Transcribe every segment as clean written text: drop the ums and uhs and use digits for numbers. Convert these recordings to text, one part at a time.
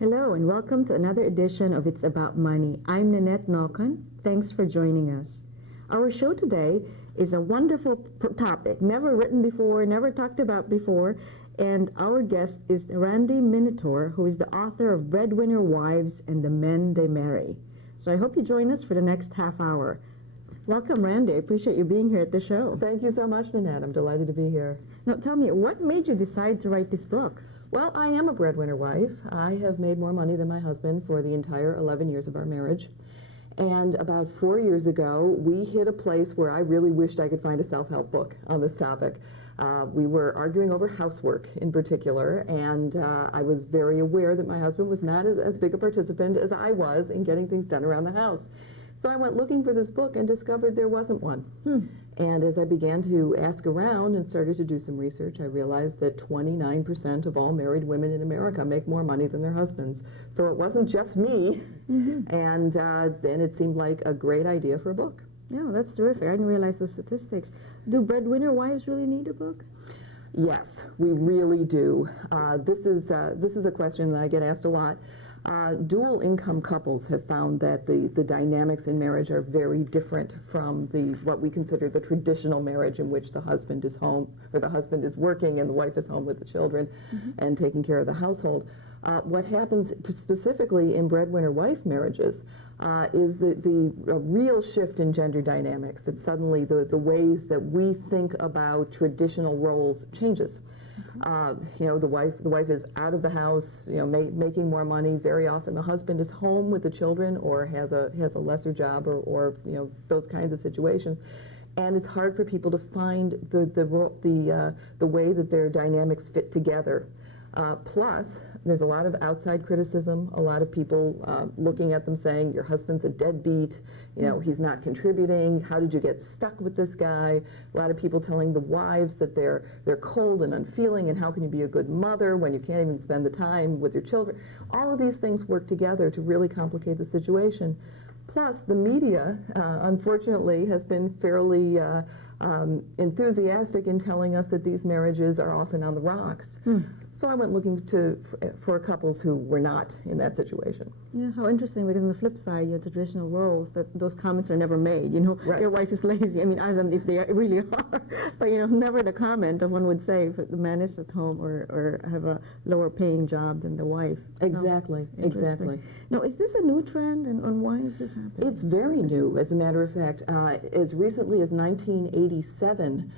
Hello and welcome to another edition of It's About Money. I'm Nanette Nalkan. Thanks for joining us. Our show today is a wonderful topic, never written before, never talked about before, and our guest is Randy Minotor, who is the author of Breadwinner Wives and the Men They Marry. So I hope you join us for the next half hour. Welcome, Randy. I appreciate you being here at the show. Thank you so much, Nanette. I'm delighted to be here. Now tell me, what made you decide to write this book? Well, I am a breadwinner wife. I have made more money than my husband for the entire 11 years of our marriage. And about 4 years ago, we hit a place where I really wished I could find a self-help book on this topic. We were arguing over housework in particular, and I was very aware that my husband was not as big a participant as I was in getting things done around the house. So I went looking for this book and discovered there wasn't one. And as I began to ask around and started to do some research, I realized that 29% of all married women in America make more money than their husbands. So it wasn't just me. And then it seemed like a great idea for a book. Yeah, that's terrific. I didn't realize those statistics. Do breadwinner wives really need a book? Yes, we really do. This is a question that I get asked a lot. Dual income couples have found that the dynamics in marriage are very different from what we consider the traditional marriage in which the husband is home, or the husband is working and the wife is home with the children and taking care of the household. What happens specifically in breadwinner wife marriages is the real shift in gender dynamics, that suddenly the ways that we think about traditional roles changes. The wife is out of the house, making more money. Very often the husband is home with the children or has a lesser job or those kinds of situations. And it's hard for people to find the way that their dynamics fit together. Plus, there's a lot of outside criticism, a lot of people looking at them saying, your husband's a deadbeat, he's not contributing, how did you get stuck with this guy? A lot of people telling the wives that they're cold and unfeeling, and how can you be a good mother when you can't even spend the time with your children? All of these things work together to really complicate the situation. Plus, the media, unfortunately, has been fairly enthusiastic in telling us that these marriages are often on the rocks. So I went looking for couples who were not in that situation. Yeah, how interesting, because on the flip side, traditional roles, that those comments are never made. Right. Your wife is lazy. I mean, other than if they really are. But, never the comment of one would say if the man is at home or have a lower paying job than the wife. Exactly, exactly. Now, is this a new trend, and why is this happening? It's very new, as a matter of fact. As recently as 1987,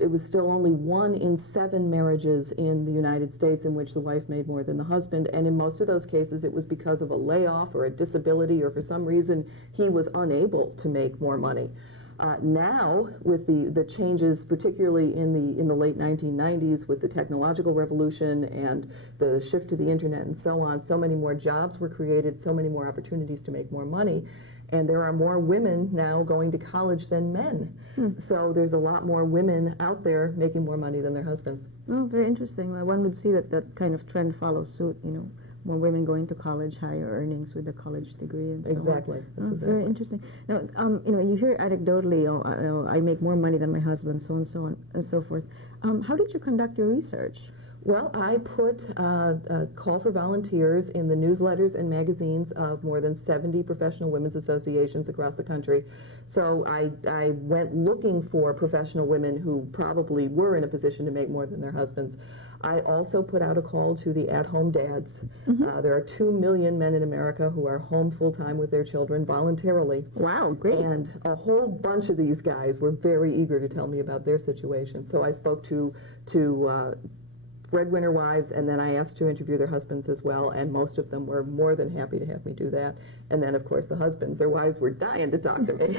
it was still only 1 in 7 marriages in the United States in which the wife made more than the husband, and in most of those cases it was because of a layoff or a disability, or for some reason he was unable to make more money. Now, with the changes, particularly in the late 1990s, with the technological revolution and the shift to the internet and so on, so many more jobs were created, so many more opportunities to make more money. And there are more women now going to college than men. So there's a lot more women out there making more money than their husbands. Oh, very interesting. Well, one would see that kind of trend follows suit, more women going to college, higher earnings with a college degree and so Exactly. on. That's exactly. Very interesting. Now, you hear anecdotally, I make more money than my husband, so on and so forth. How did you conduct your research? Well, I put a call for volunteers in the newsletters and magazines of more than 70 professional women's associations across the country. So I went looking for professional women who probably were in a position to make more than their husbands. I also put out a call to the at-home dads. There are 2 million men in America who are home full-time with their children voluntarily. Wow, great. And a whole bunch of these guys were very eager to tell me about their situation. So I spoke to breadwinner wives, and then I asked to interview their husbands as well, and most of them were more than happy to have me do that. And then, of course, the husbands, their wives were dying to talk to me.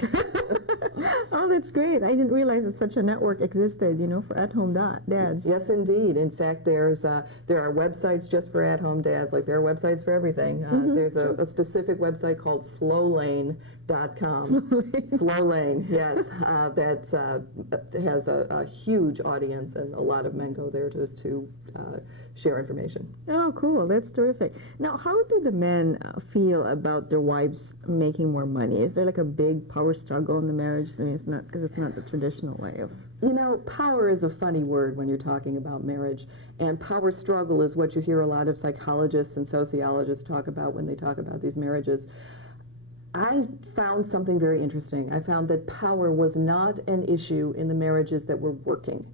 Oh, that's great. I didn't realize that such a network existed, for at-home dads. Yes, indeed. In fact, there are websites just for at-home dads, like there are websites for everything. There's a specific website called slowlane.com. Slow Lane, yes. That has a huge audience, and a lot of men go there to share information. Oh, cool. That's terrific. Now, how do the men feel about their wives making more money? Is there like a big power struggle in the marriage? I mean, it's not, because it's not the traditional way of... Power is a funny word when you're talking about marriage, and power struggle is what you hear a lot of psychologists and sociologists talk about when they talk about these marriages. I found something very interesting. I found that power was not an issue in the marriages that were working.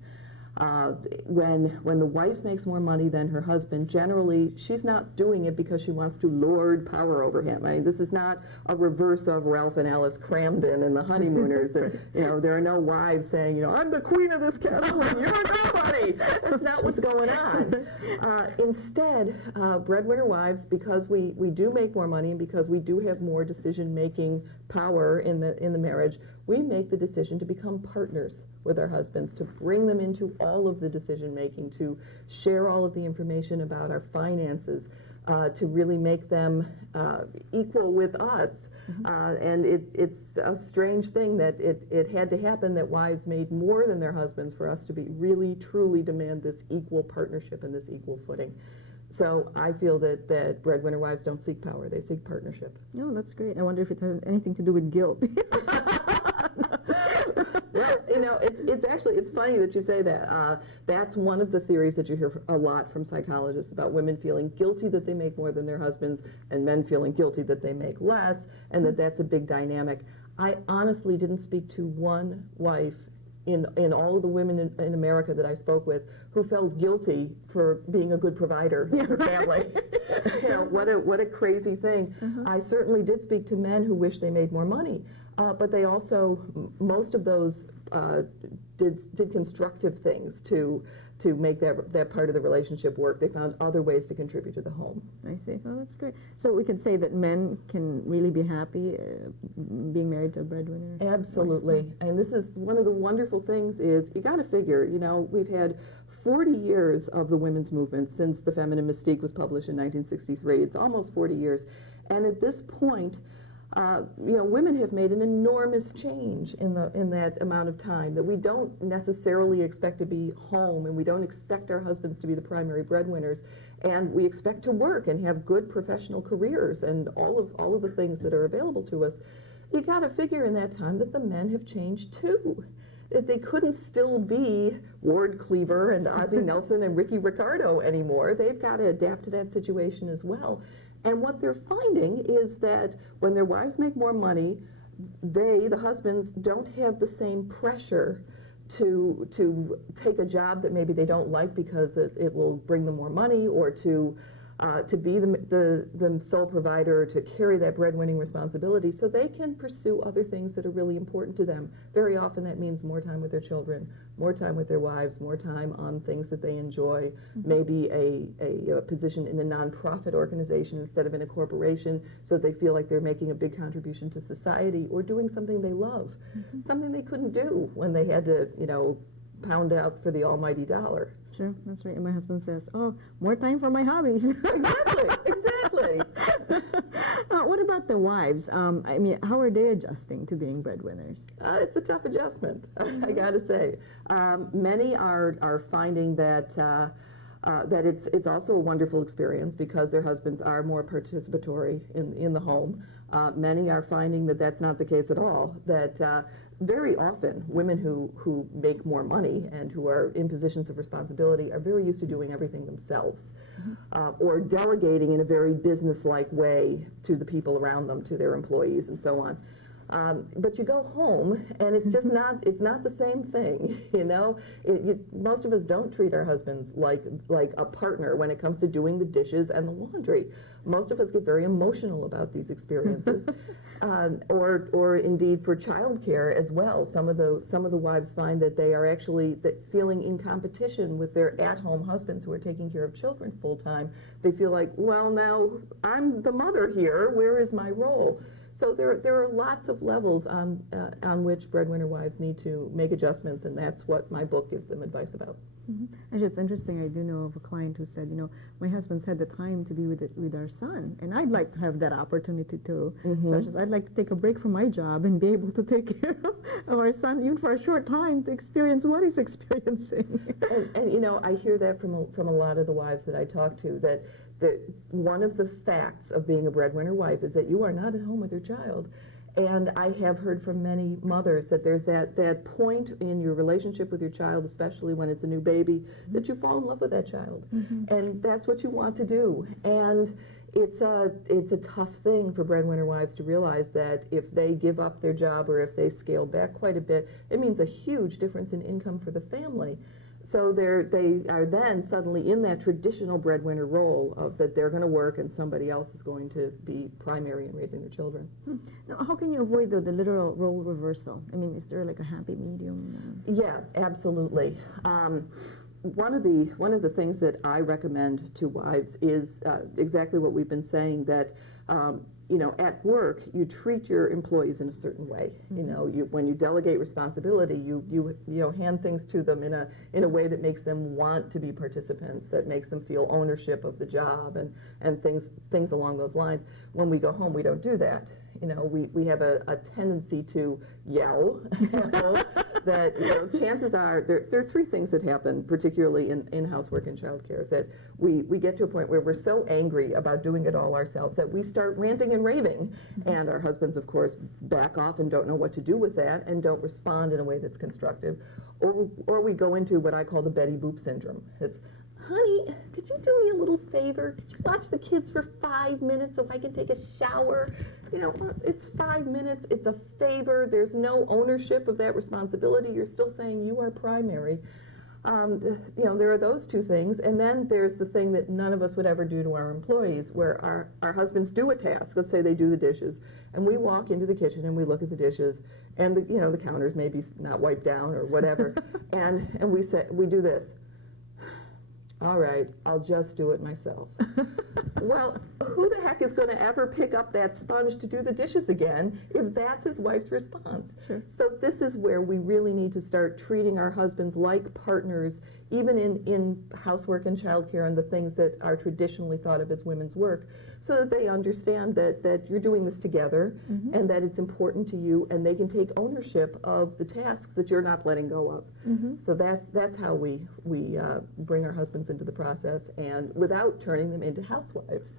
When the wife makes more money than her husband, generally she's not doing it because she wants to lord power over him. I mean, this is not a reverse of Ralph and Alice Cramden and the Honeymooners. There are no wives saying, I'm the queen of this castle and you're nobody. That's not what's going on. Instead, breadwinner wives, because we do make more money and because we do have more decision-making power in the marriage, we make the decision to become partners with our husbands, to bring them into all of the decision making, to share all of the information about our finances, to really make them equal with us. And it's a strange thing that it had to happen that wives made more than their husbands for us to be really, truly demand this equal partnership and this equal footing. So I feel that breadwinner wives don't seek power, they seek partnership. Oh, that's great. I wonder if it has anything to do with guilt. Well, it's funny that you say that. That's one of the theories that you hear a lot from psychologists about women feeling guilty that they make more than their husbands and men feeling guilty that they make less, and that's a big dynamic. I honestly didn't speak to one wife in all of the women in America that I spoke with who felt guilty for being a good provider in her family. What a crazy thing. I certainly did speak to men who wish they made more money, but they also, most of those did constructive things to make that part of the relationship work. They found other ways to contribute to the home. I see. Oh, that's great. So we can say that men can really be happy being married to a breadwinner? Absolutely. And this is one of the wonderful things is you got to figure, we've had 40 years of the women's movement since The Feminine Mystique was published in 1963. It's almost 40 years. And at this point, women have made an enormous change in that amount of time, that we don't necessarily expect to be home, and we don't expect our husbands to be the primary breadwinners, and we expect to work and have good professional careers and all of the things that are available to us. You got to figure in that time that the men have changed too. That they couldn't still be Ward Cleaver and Ozzie Nelson and Ricky Ricardo anymore. They've got to adapt to that situation as well. And what they're finding is that when their wives make more money, the husbands, don't have the same pressure to take a job that maybe they don't like because it will bring them more money, or to be the sole provider, to carry that breadwinning responsibility, so they can pursue other things that are really important to them. Very often that means more time with their children, more time with their wives, more time on things that they enjoy, maybe a position in a nonprofit organization instead of in a corporation, so that they feel like they're making a big contribution to society, or doing something they love, something they couldn't do when they had to, pound out for the almighty dollar. Sure, that's right. And my husband says, "Oh, more time for my hobbies." Exactly. What about the wives? How are they adjusting to being breadwinners? It's a tough adjustment, I got to say. Many are finding that it's also a wonderful experience because their husbands are more participatory in the home. Many are finding that that's not the case at all. That very often women who make more money and who are in positions of responsibility are very used to doing everything themselves, or delegating in a very business-like way to the people around them, to their employees and so on. But you go home and it's just not the same thing, most of us don't treat our husbands like a partner when it comes to doing the dishes and the laundry. Most of us get very emotional about these experiences, or indeed for childcare as well. Some of the wives find that they are actually feeling in competition with their at-home husbands who are taking care of children full time. They feel like, well, now I'm the mother here. Where is my role? So there are lots of levels on which breadwinner wives need to make adjustments, and that's what my book gives them advice about. Actually, it's interesting. I do know of a client who said, my husband's had the time to be with our son, and I'd like to have that opportunity too. Such as I'd like to take a break from my job and be able to take care of our son, even for a short time, to experience what he's experiencing. And I hear that from a lot of the wives that I talk to, that one of the facts of being a breadwinner wife is that you are not at home with your child. And I have heard from many mothers that there's that point in your relationship with your child, especially when it's a new baby, that you fall in love with that child. And that's what you want to do. And it's a tough thing for breadwinner wives to realize that if they give up their job or if they scale back quite a bit, it means a huge difference in income for the family. So they are then suddenly in that traditional breadwinner role of that they're going to work and somebody else is going to be primary in raising their children. Now, how can you avoid the literal role reversal? I mean, is there like a happy medium? Yeah, absolutely. One of the things that I recommend to wives is exactly what we've been saying, that at work, you treat your employees in a certain way. When you delegate responsibility, you hand things to them in a way that makes them want to be participants, that makes them feel ownership of the job and things along those lines. When we go home, we don't do that. We have a tendency to yell at home. That chances are there are three things that happen, particularly in housework and childcare, that we get to a point where we're so angry about doing it all ourselves that we start ranting and raving, and our husbands, of course, back off and don't know what to do with that and don't respond in a way that's constructive, or we go into what I call the Betty Boop syndrome. It's, honey, could you do me a little favor? Could you watch the kids for 5 minutes so I can take a shower? It's 5 minutes. It's a favor. There's no ownership of that responsibility. You're still saying you are primary. There are those two things. And then there's the thing that none of us would ever do to our employees, where our husbands do a task. Let's say they do the dishes. And we walk into the kitchen and we look at the dishes. And, the counters may be not wiped down or whatever. and we do this. All right, I'll just do it myself. Well, who the heck is going to ever pick up that sponge to do the dishes again if that's his wife's response? Sure. So this is where we really need to start treating our husbands like partners, even in housework and childcare and the things that are traditionally thought of as women's work, so that they understand that you're doing this together and that it's important to you, and they can take ownership of the tasks that you're not letting go of. So that's how we bring our husbands into the process, and without turning them into housewives,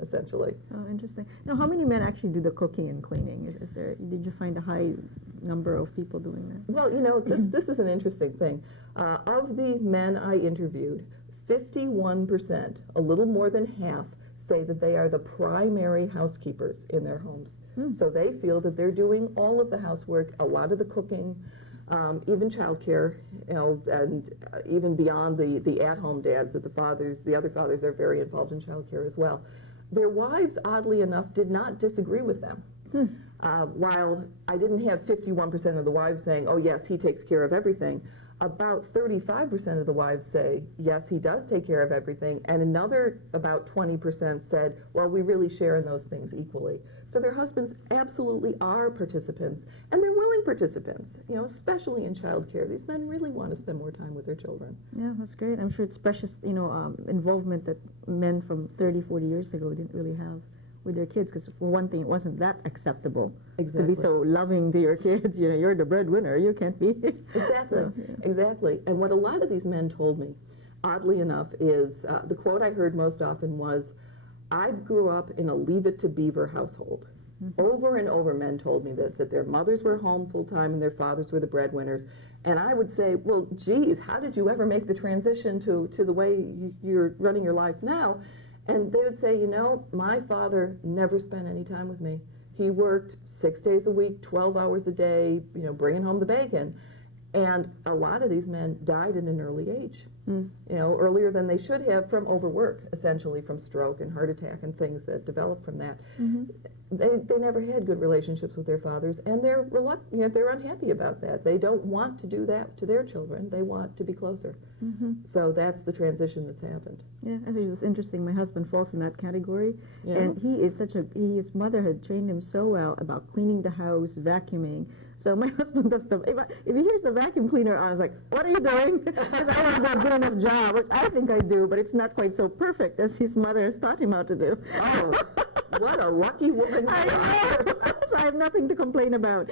essentially. Oh, interesting. Now, how many men actually do the cooking and cleaning? Did you find a high number of people doing that? Well, this is an interesting thing. Of the men I interviewed, 51%, a little more than half, say that they are the primary housekeepers in their homes. So they feel that they're doing all of the housework, a lot of the cooking, even childcare, and even beyond the at-home dads, that the other fathers are very involved in childcare as well. Their wives, oddly enough, did not disagree with them. While I didn't have 51% of the wives saying, oh yes, he takes care of everything, about 35% of the wives say, yes, he does take care of everything, and another about 20% said, well, we really share in those things equally. So their husbands absolutely are participants, and they're willing participants, especially in childcare. These men really want to spend more time with their children. Yeah, that's great. I'm sure it's precious, involvement that men from 30, 40 years ago didn't really have with their kids, because for one thing, it wasn't that acceptable to be so loving to your kids. You're the breadwinner, you can't be. Exactly, exactly. And what a lot of these men told me, oddly enough, is the quote I heard most often was, I grew up in a leave it to beaver household. Over and over, men told me this, that their mothers were home full time and their fathers were the breadwinners. And I would say, well, geez, how did you ever make the transition to the way you're running your life now? And they would say, my father never spent any time with me. He worked 6 days a week, 12 hours a day, bringing home the bacon. And a lot of these men died at an early age. earlier than they should have from overwork, essentially from stroke and heart attack and things that develop from that. They never had good relationships with their fathers, and they're they're unhappy about that. They don't want to do that to their children. They want to be closer. So that's the transition that's happened. Yeah, actually, it's interesting. My husband falls in that category, and his mother had trained him so well about cleaning the house, vacuuming. So my husband does if he hears the vacuum cleaner on, I was like, what are you doing? Because I don't have a good enough job, which I think I do, but it's not quite so perfect as his mother has taught him how to do. Oh, what a lucky woman you are. So I have nothing to complain about.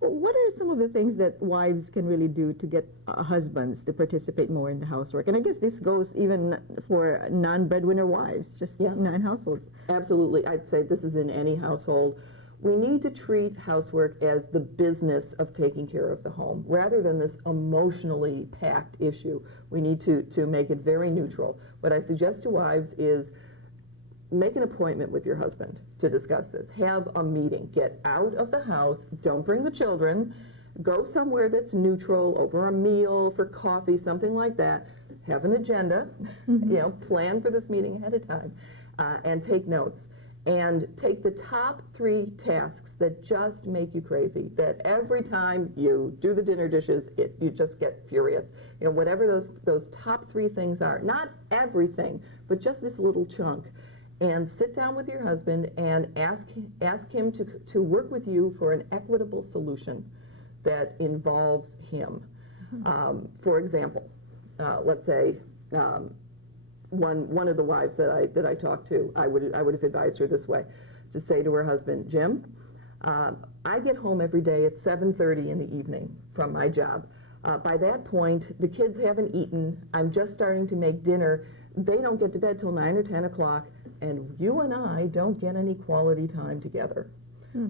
What are some of the things that wives can really do to get husbands to participate more in the housework? And I guess this goes even for non-breadwinner wives, just non households. Absolutely. I'd say this is in any household. We need to treat housework as the business of taking care of the home rather than this emotionally packed issue. We need to make it very neutral. What I suggest to wives is make an appointment with your husband to discuss this. Have a meeting. Get out of the house. Don't bring the children. Go somewhere that's neutral, over a meal, for coffee, something like that. Have an agenda. Plan for this meeting ahead of time, and take notes. And take the top 3 tasks that just make you crazy, that every time you do the dinner dishes, you just get furious. Whatever those top 3 things are, not everything, but just this little chunk. And sit down with your husband and ask him to work with you for an equitable solution that involves him. For example, let's say, one of the wives that I talked to, I would have advised her this way, to say to her husband, Jim, I get home every day at 7:30 in the evening from my job. By that point, the kids haven't eaten. I'm just starting to make dinner. They don't get to bed till 9 or 10 o'clock, and you and I don't get any quality time together.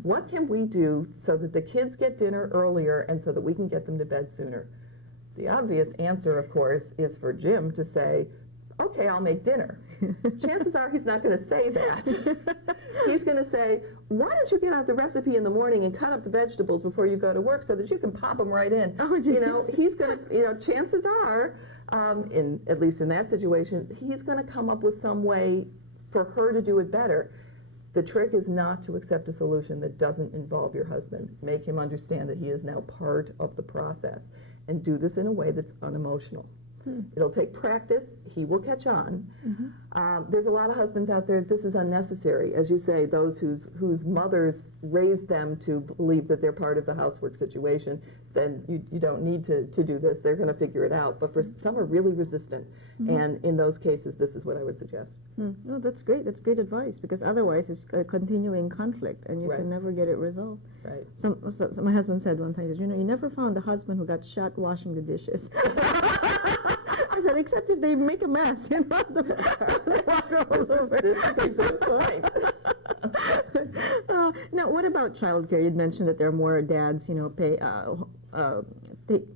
What can we do so that the kids get dinner earlier and so that we can get them to bed sooner? The obvious answer, of course, is for Jim to say, okay, I'll make dinner. Chances are he's not going to say that. He's going to say, why don't you get out the recipe in the morning and cut up the vegetables before you go to work so that you can pop them right in? Oh, geez. He's going to, chances are, at least in that situation, he's going to come up with some way for her to do it better. The trick is not to accept a solution that doesn't involve your husband. Make him understand that he is now part of the process, and do this in a way that's unemotional. It'll take practice. He will catch on. There's a lot of husbands out there, this is unnecessary. As you say, those whose mothers raised them to believe that they're part of the housework situation, then you don't need to do this. They're going to figure it out. But for some are really resistant. And in those cases, this is what I would suggest. No, that's great. That's great advice, because otherwise it's a continuing conflict and you can never get it resolved. Right. So my husband said one time, he said, you never found a husband who got shot washing the dishes. I said, except if they make a mess, they walk all over. This is a good point. Now, what about childcare? You'd mentioned that there are more dads,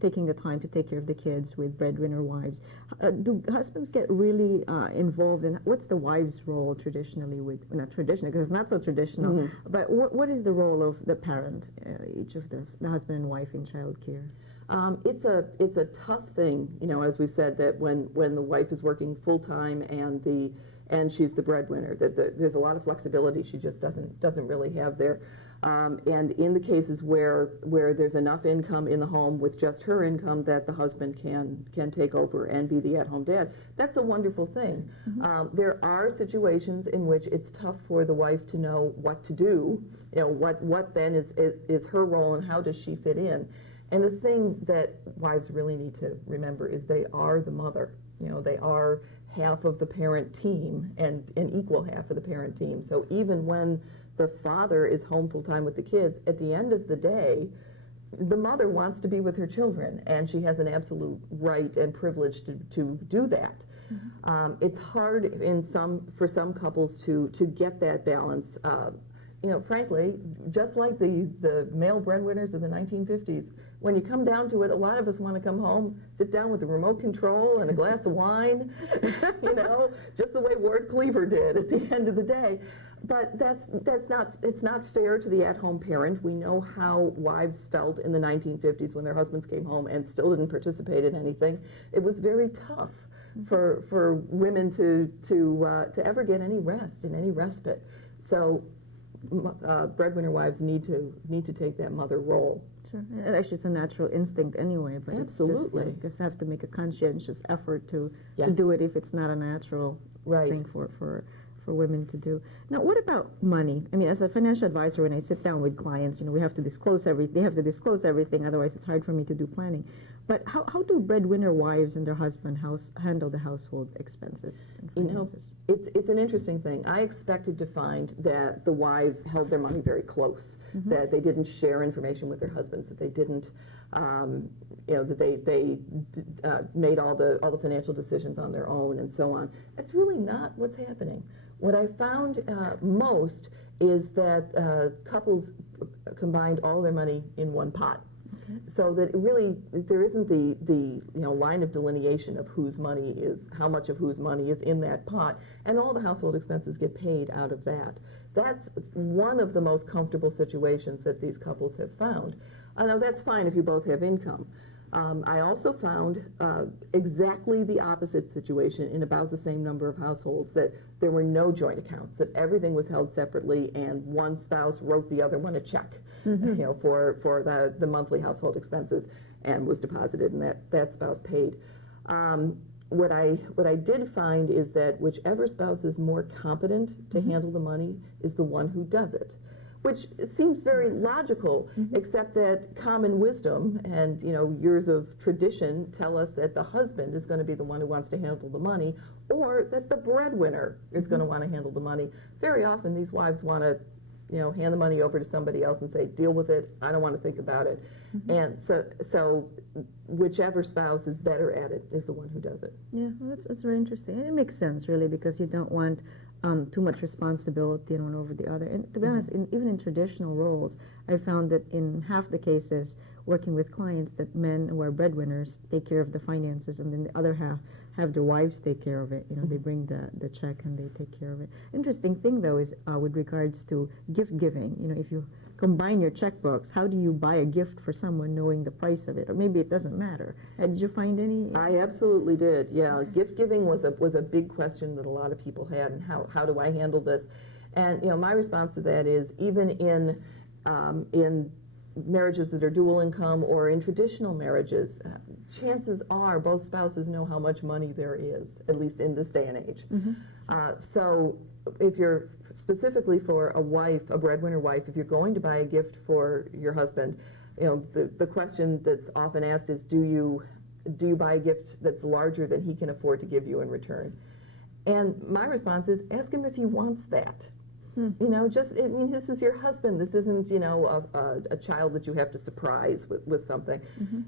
taking the time to take care of the kids with breadwinner wives. Do husbands get really involved in what's the wife's role traditionally not traditional, because it's not so traditional, but what is the role of the parent, each of the husband and wife in childcare? It's a tough thing, as we said, that when the wife is working full time and she's the breadwinner, that there's a lot of flexibility she just doesn't really have there. And in the cases where there's enough income in the home with just her income that the husband can take over and be the at-home dad, that's a wonderful thing. There are situations in which it's tough for the wife to know what to do. What then is her role and how does she fit in? And the thing that wives really need to remember is they are the mother. They are half of the parent team and an equal half of the parent team. So even when the father is home full time with the kids, at the end of the day, the mother wants to be with her children, and she has an absolute right and privilege to do that. It's hard for some couples to get that balance. Frankly, just like the male breadwinners of the 1950s, when you come down to it, a lot of us want to come home, sit down with a remote control and a glass of wine, just the way Ward Cleaver did at the end of the day. But it's not fair to the at-home parent. We know how wives felt in the 1950s when their husbands came home and still didn't participate in anything. It was very tough for women to ever get any rest and any respite. So breadwinner wives need to take that mother role. Sure. And actually, it's a natural instinct anyway, but Absolutely. it's just have to make a conscientious effort to Yes. do it if it's not a natural Right. thing for women to do. Now, what about money? I mean, as a financial advisor, when I sit down with clients, we have to disclose everything. They have to disclose everything, otherwise it's hard for me to do planning. But how do breadwinner wives and their husband handle the household expenses and finances? It's an interesting thing. I expected to find that the wives held their money very close, that they didn't share information with their husbands, that they didn't, that they made all the financial decisions on their own and so on. That's really not what's happening. What I found most is that couples combined all their money in one pot. So that there isn't the line of delineation of whose money is, how much of whose money is in that pot, and all the household expenses get paid out of that. That's one of the most comfortable situations that these couples have found. Now that's fine if you both have income. I also found exactly the opposite situation in about the same number of households, that there were no joint accounts, that everything was held separately and one spouse wrote the other one a check for the monthly household expenses and was deposited, and that spouse paid. What I did find is that whichever spouse is more competent to handle the money is the one who does it, which seems very logical, except that common wisdom and years of tradition tell us that the husband is going to be the one who wants to handle the money, or that the breadwinner is going to want to handle the money. Very often these wives want to hand the money over to somebody else and say, deal with it, I don't want to think about it. And so whichever spouse is better at it is the one who does it. Yeah, well, that's very interesting. It makes sense, really, because you don't want too much responsibility in one over the other. And to be honest, even in traditional roles, I found that in half the cases, working with clients, that men who are breadwinners take care of the finances, and then the other half have their wives take care of it. They bring the check and they take care of it. Interesting thing, though, is with regards to gift giving. If you combine your checkbooks, how do you buy a gift for someone knowing the price of it? Or maybe it doesn't matter. Did you find any? I absolutely did, yeah. Gift giving was a big question that a lot of people had, and how do I handle this? And my response to that is, even in marriages that are dual income or in traditional marriages, chances are both spouses know how much money there is, at least in this day and age. So if you're specifically for a wife, a breadwinner wife, if you're going to buy a gift for your husband, the question that's often asked is, do you buy a gift that's larger than he can afford to give you in return? And my response is, ask him if he wants that. This is your husband. This isn't, a child that you have to surprise with something.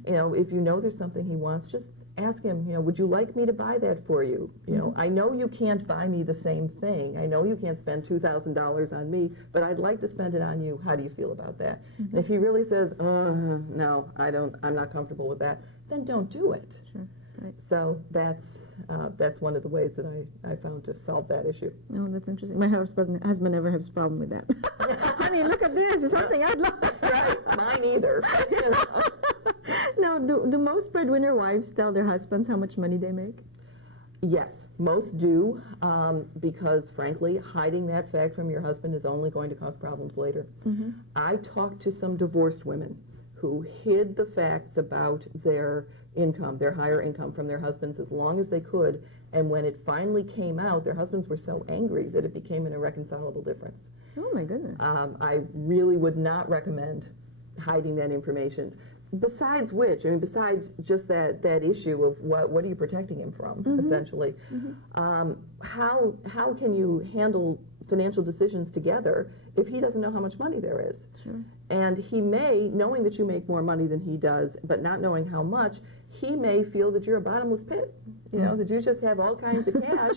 If you know there's something he wants, just ask him, would you like me to buy that for you? I know you can't buy me the same thing. I know you can't spend $2,000 on me, but I'd like to spend it on you. How do you feel about that? And if he really says, no, I'm not comfortable with that, then don't do it. Sure. Right. So that's one of the ways that I found to solve that issue. Oh, that's interesting. My husband never has a problem with that. I mean, look at this. It's something I'd love. Right. Mine either. Now, do most breadwinner wives tell their husbands how much money they make? Yes, most do, because frankly, hiding that fact from your husband is only going to cause problems later. I talked to some divorced women who hid the facts about their income, their higher income, from their husbands as long as they could, and when it finally came out, their husbands were so angry that it became an irreconcilable difference. Oh, my goodness. I really would not recommend hiding that information. Besides which, besides just that issue of what are you protecting him from, essentially, how can you handle financial decisions together if he doesn't know how much money there is? Sure. And he may, knowing that you make more money than he does, but not knowing how much, he may feel that you're a bottomless pit, that you just have all kinds of cash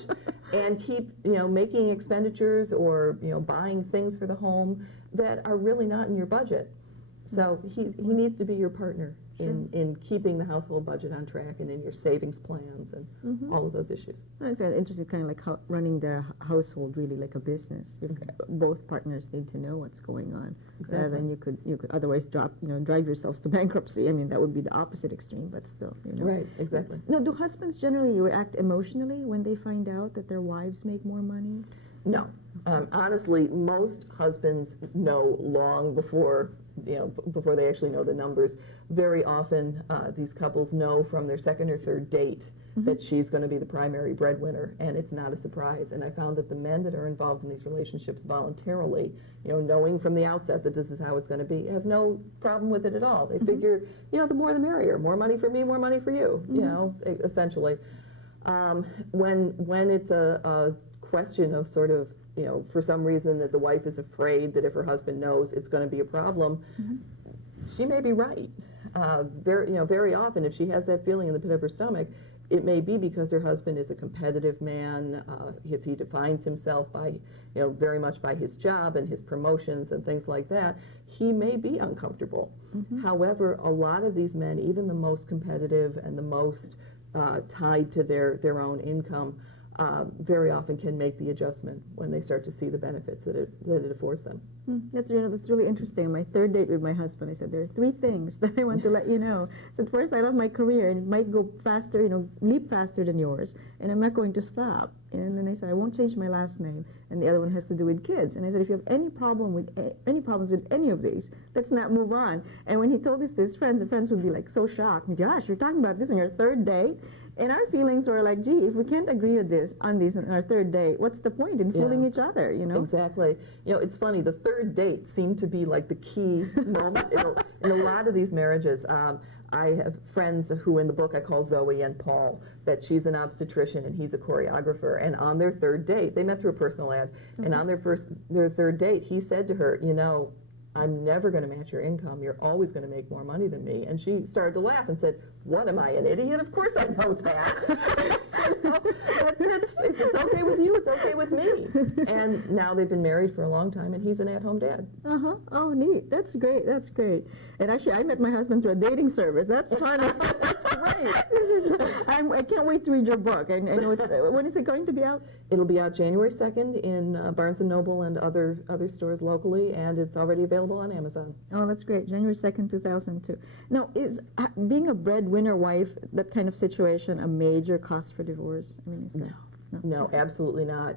and keep, making expenditures or, buying things for the home that are really not in your budget. So he needs to be your partner in keeping the household budget on track and in your savings plans and all of those issues. It's interesting, kind of like how running the household really like a business. Both partners need to know what's going on. Exactly. Then you could otherwise drive yourselves to bankruptcy. I mean, that would be the opposite extreme, but still, Right, exactly. Now, do husbands generally react emotionally when they find out that their wives make more money? No. Honestly, most husbands know long before, before they actually know the numbers. Very often, these couples know from their second or third date that she's going to be the primary breadwinner, and it's not a surprise. And I found that the men that are involved in these relationships voluntarily, knowing from the outset that this is how it's going to be, have no problem with it at all. They figure, the more the merrier. More money for me, more money for you, essentially. When it's a question of sort of, for some reason that the wife is afraid that if her husband knows it's going to be a problem, she may be right. Very often, if she has that feeling in the pit of her stomach, it may be because her husband is a competitive man. If he defines himself by, very much by his job and his promotions and things like that, he may be uncomfortable. However, a lot of these men, even the most competitive and the most tied to their own income, very often can make the adjustment when they start to see the benefits that it affords them. That's really interesting. On my third date with my husband, I said, there are 3 things that I want to let you know. So first, I love my career, and it might go faster, leap faster than yours, and I'm not going to stop. And then I said, I won't change my last name. And the other one has to do with kids. And I said, if you have any problems with any of these, let's not move on. And when he told this to his friends, the friends would be like so shocked. Gosh, you're talking about this on your third date? And our feelings were like, gee, if we can't agree on these on our third date, what's the point in fooling each other, Exactly. It's funny, the third date seemed to be like the key moment in a lot of these marriages. I have friends who in the book I call Zoe and Paul, that she's an obstetrician and he's a choreographer. And on their third date, they met through a personal ad, and on their third date, he said to her, I'm never going to match your income. You're always going to make more money than me. And she started to laugh and said, what, am I, an idiot? Of course I know that. If it's okay with you, it's okay with me. And now they've been married for a long time, and he's an at-home dad. Oh, neat. That's great. And actually, I met my husband through a dating service. That's fun. That's great. I can't wait to read your book. I know it's, when is it going to be out? It'll be out January 2nd in Barnes & Noble and other stores locally, and it's already available on Amazon. Oh, that's great. January 2nd, 2002. Now, is being a breadwinner wife, that kind of situation, a major cause for divorce? I mean, is that, no, absolutely not.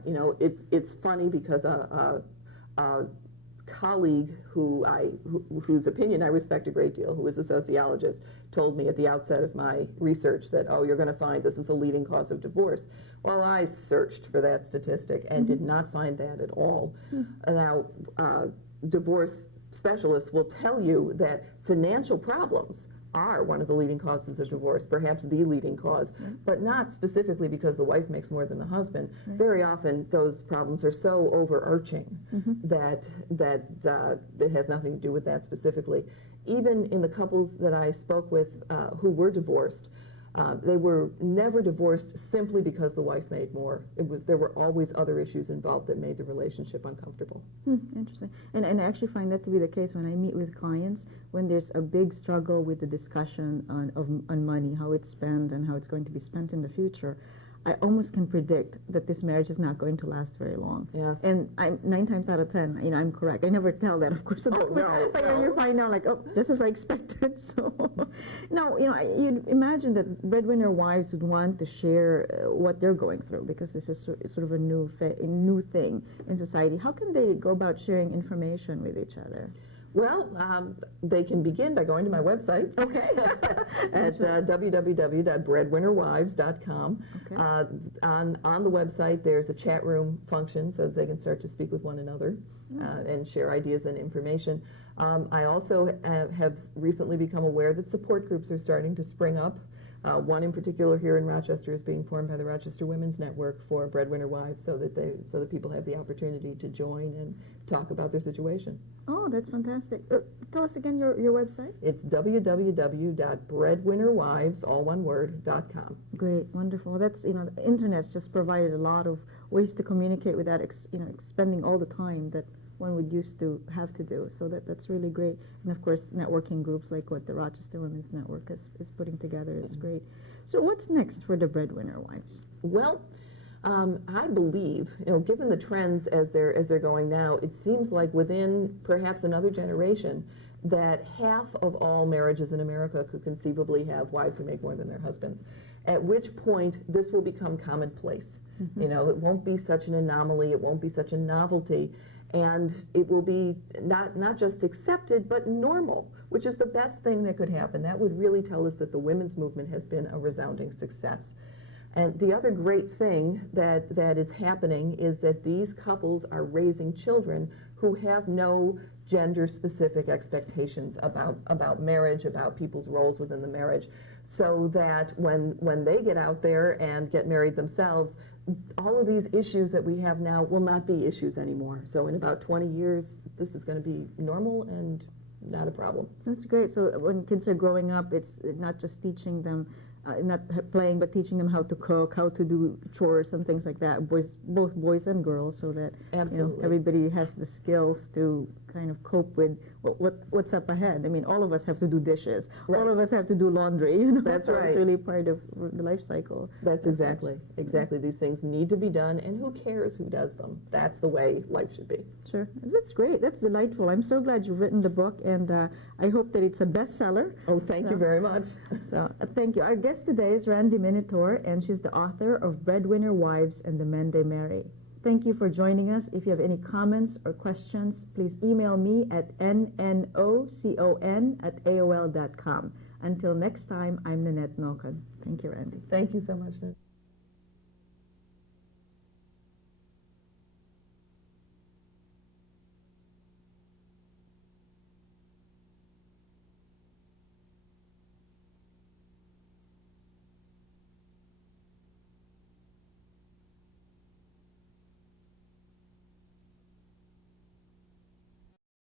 It's funny because a colleague whose opinion I respect a great deal, who is a sociologist, told me at the outset of my research that, you're going to find this is a leading cause of divorce. Well, I searched for that statistic and did not find that at all. Now, divorce specialists will tell you that financial problems are one of the leading causes of divorce, perhaps the leading cause, but not specifically because the wife makes more than the husband. Very often those problems are so overarching that it has nothing to do with that specifically. Even in the couples that I spoke with who were divorced, they were never divorced simply because the wife made more. There were always other issues involved that made the relationship uncomfortable. Interesting. And I actually find that to be the case when I meet with clients, when there's a big struggle with the discussion on money, how it's spent and how it's going to be spent in the future. I almost can predict that this marriage is not going to last very long. Yes. And 9 times out of 10, I'm correct. I never tell that, of course. But you find out, like, this is expected. So, no, you'd imagine that breadwinner wives would want to share what they're going through, because this is sort of a new thing in society. How can they go about sharing information with each other? Well, they can begin by going to my website at www.breadwinnerwives.com. On the website, there's a chat room function so that they can start to speak with one another and share ideas and information. I also have recently become aware that support groups are starting to spring up. One in particular here in Rochester is being formed by the Rochester Women's Network for breadwinner wives, so that people have the opportunity to join and talk about their situation. Oh, that's fantastic. Tell us again your website. It's www.breadwinnerwives.com. Great, wonderful. That's the internet's just provided a lot of ways to communicate without expending all the time that one would used to have to do. So that's really great. And of course, networking groups like what the Rochester Women's Network is putting together is great. So what's next for the Breadwinner Wives? Well, I believe, given the trends as they're going now, it seems like within perhaps another generation that half of all marriages in America could conceivably have wives who make more than their husbands, at which point this will become commonplace. It won't be such an anomaly, it won't be such a novelty, and it will be not just accepted, but normal, which is the best thing that could happen. That would really tell us that the women's movement has been a resounding success. And the other great thing that is happening is that these couples are raising children who have no gender-specific expectations about marriage, about people's roles within the marriage, so that when they get out there and get married themselves, all of these issues that we have now will not be issues anymore. So in about 20 years, this is going to be normal and not a problem. That's great. So when kids are growing up, it's not just teaching them, not playing, but teaching them how to cook, how to do chores and things like that, both boys and girls, so that everybody has the skills to kind of cope with what's up ahead. I mean, all of us have to do dishes. Right. All of us have to do laundry. That's so right. It's really part of the life cycle. That's exactly. These things need to be done, and who cares who does them? That's the way life should be. Sure. That's great. That's delightful. I'm so glad you've written the book, and I hope that it's a bestseller. Oh, thank you very much. So thank you. Our guest today is Randy Minotor, and she's the author of Breadwinner Wives and the Men They Marry. Thank you for joining us. If you have any comments or questions, please email me at nnocon@aol.com. Until next time, I'm Nanette Nocon. Thank you, Randy. Thank you so much, Nanette.